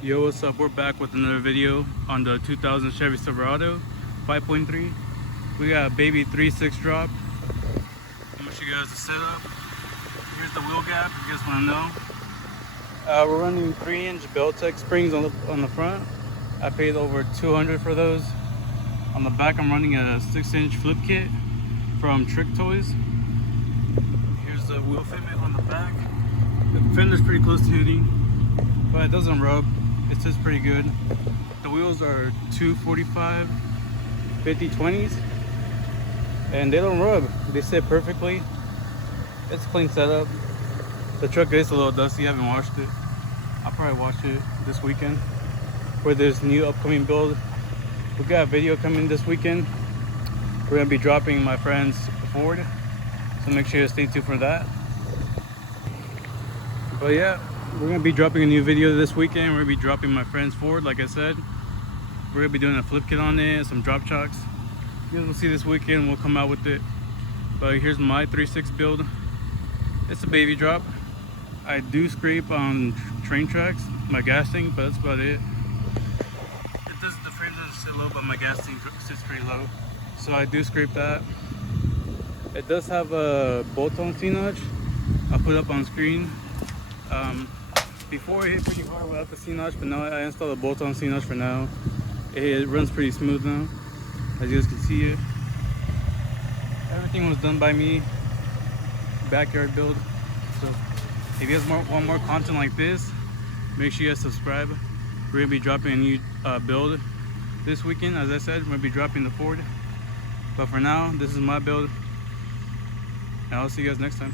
Yo, what's up? We're back with another video on the 2000 Chevy Silverado 5.3. We got a baby 3.6 drop. I'm gonna show you guys the setup. Here's the wheel gap, if you guys want to know. We're running 3-inch Belltech springs on the front. I paid over $200 for those. On the back, I'm running a 6-inch flip kit from Trick Toys. Here's the wheel fitment on the back. The fender's pretty close to hitting, but it doesn't rub. It sits pretty good. The wheels are 245 50/20s, and they don't rub. They sit perfectly. It's a clean setup. The truck is a little dusty. I haven't washed it. I'll probably wash it this weekend for this new upcoming build. We got a video coming this weekend. We're gonna be dropping my friend's Ford, so make sure you stay tuned for that. But yeah, we're gonna be dropping a new video this weekend. We're gonna be dropping my friend's Ford, like I said. We're gonna be doing a flip kit on it, some drop chocks. You guys will see this weekend. We'll come out with it. But here's my 3.6 build. It's a baby drop. I do scrape on train tracks, my gas tank, but that's about it. The frame doesn't sit low, but my gas tank sits pretty low, so I do scrape that. It does have a bolt-on C-notch. I'll put it up on screen. Before it hit pretty hard without the C-notch, but now I installed a bolt-on C-notch for now. It runs pretty smooth now, as you guys can see it. Everything was done by me, backyard build. So if you guys want more content like this, make sure you guys subscribe. We're gonna be dropping a new build this weekend. As I said, we're gonna be dropping the Ford. But for now, this is my build, and I'll see you guys next time.